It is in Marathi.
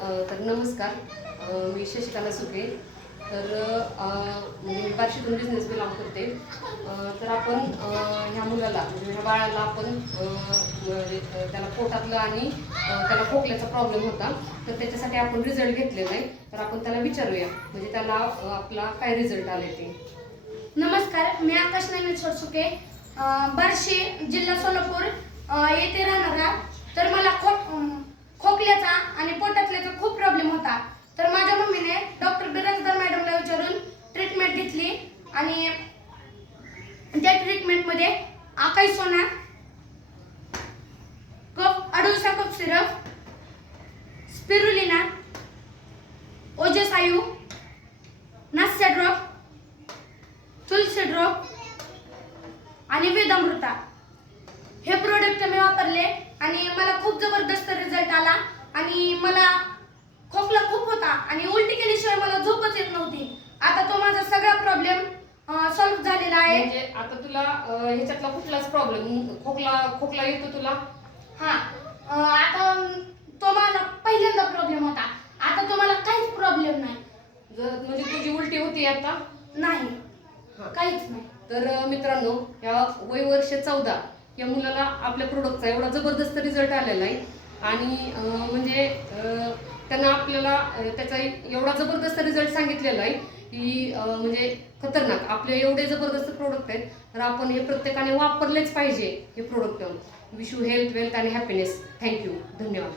तर नमस्कार. मी शशिकला सुके. तर म्हणजे मी बार्शीतून बिझनेस बिलॉंग करते. तर आपण ह्या मुलाला म्हणजे ह्या बाळाला आपण म्हणजे त्याला पोटातलं आणि त्याला खोकल्याचा प्रॉब्लेम होता. तर त्याच्यासाठी आपण रिझल्ट घेतलेला आहे. तर आपण त्याला विचारूया म्हणजे त्याला आपला काय रिझल्ट आले ते. नमस्कार, मी आकाश ज्ञानेश्वर सुके, बार्शी, जिल्हा सोलापूर येथे राहणारा. तर मला खोकल्याचा आणि पोटातल्याचा खूप प्रॉब्लेम होता. तर माझ्या मम्मीने डॉक्टर बिराजदार मॅडमला विचारून ट्रीटमेंट घेतली आणि त्या ट्रीटमेंटमध्ये आकाई सोना, अडुळसा कफ सिरप, स्पिरुलिना, ओजस आयु, नास्य ड्रॉप, तुलसी ड्रॉप आणि वेदामृता हे प्रोडक्ट मी वापरले आणि मला खूप जबरदस्त रिझल्ट आला. आणि मला खोकला खूप होता आणि उलटी केल्याशिवाय मला झोपच येत नव्हती. आता तो माझा सगळा प्रॉब्लेम सॉल्व्ह झालेला आहे. म्हणजे आता तुला ह्याच्यातला कुठलाच प्रॉब्लेम खोकला येतो तुला? हा, आता तो मला पहिल्यांदा प्रॉब्लेम होता. आता तो मला काहीच प्रॉब्लेम नाही. म्हणजे तुझी उलटी होती आता? नाही, काहीच नाही. तर मित्रांनो, या वय वर्ष 14 या मुलाला आपल्या प्रोडक्टचा एवढा जबरदस्त रिझल्ट आलेला आहे. आणि म्हणजे त्यांना आपल्याला त्याचा एवढा जबरदस्त रिझल्ट सांगितलेला आहे की म्हणजे खतरनाक. आपले एवढे जबरदस्त प्रोडक्ट आहेत, तर आपण हे प्रत्येकाने वापरलेच पाहिजे हे product. Wish you health, wealth आणि हॅपीनेस. थँक्यू. धन्यवाद.